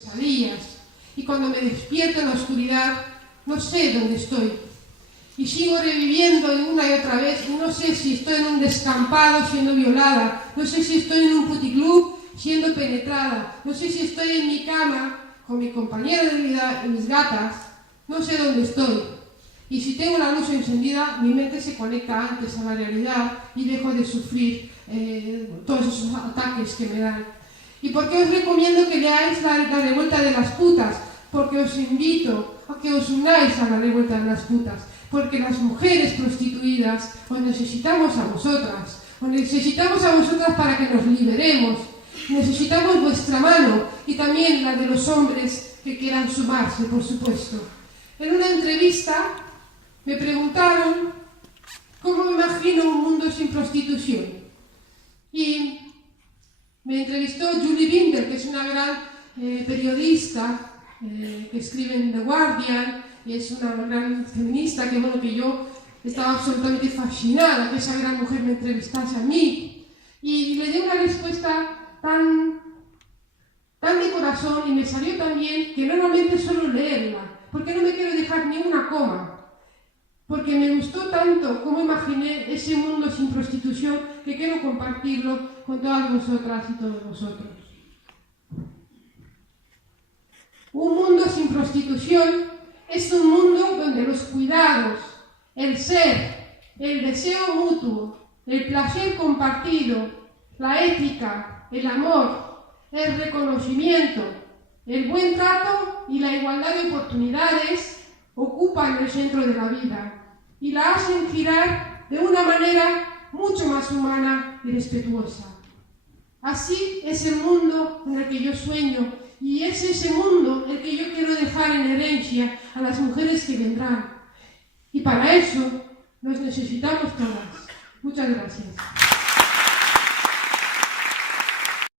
pesadillas, y cuando me despierto en la oscuridad no sé dónde estoy y sigo reviviendo una y otra vez y no sé si estoy en un descampado siendo violada, no sé si estoy en un puticlub siendo penetrada, no sé si estoy en mi cama con mi compañero de vida y mis gatas, no sé dónde estoy. Y si tengo la luz encendida, mi mente se conecta antes a la realidad y dejo de sufrir todos esos ataques que me dan. ¿Y por qué os recomiendo que leáis la Revuelta de las Putas? Porque os invito a que os unáis a la Revuelta de las Putas. Porque las mujeres prostituidas os necesitamos a vosotras. Os necesitamos a vosotras para que nos liberemos. Necesitamos vuestra mano y también la de los hombres que quieran sumarse, por supuesto. En una entrevista me preguntaron cómo me imagino un mundo sin prostitución. Y me entrevistó Julie Binder, que es una gran periodista que escribe en The Guardian y es una gran feminista que yo estaba absolutamente fascinada que esa gran mujer me entrevistase a mí. Y le di una respuesta tan de corazón y me salió tan bien que normalmente suelo leerla, porque no me quiero dejar ni una coma. Porque me gustó tanto cómo imaginé ese mundo sin prostitución que quiero compartirlo con todas vosotras y todos vosotros. Un mundo sin prostitución es un mundo donde los cuidados, el ser, el deseo mutuo, el placer compartido, la ética, el amor, el reconocimiento, el buen trato y la igualdad de oportunidades ocupan el centro de la vida y la hacen girar de una manera mucho más humana y respetuosa. Así es el mundo en el que yo sueño y es ese mundo el que yo quiero dejar en herencia a las mujeres que vendrán. Y para eso nos necesitamos todas. Muchas gracias.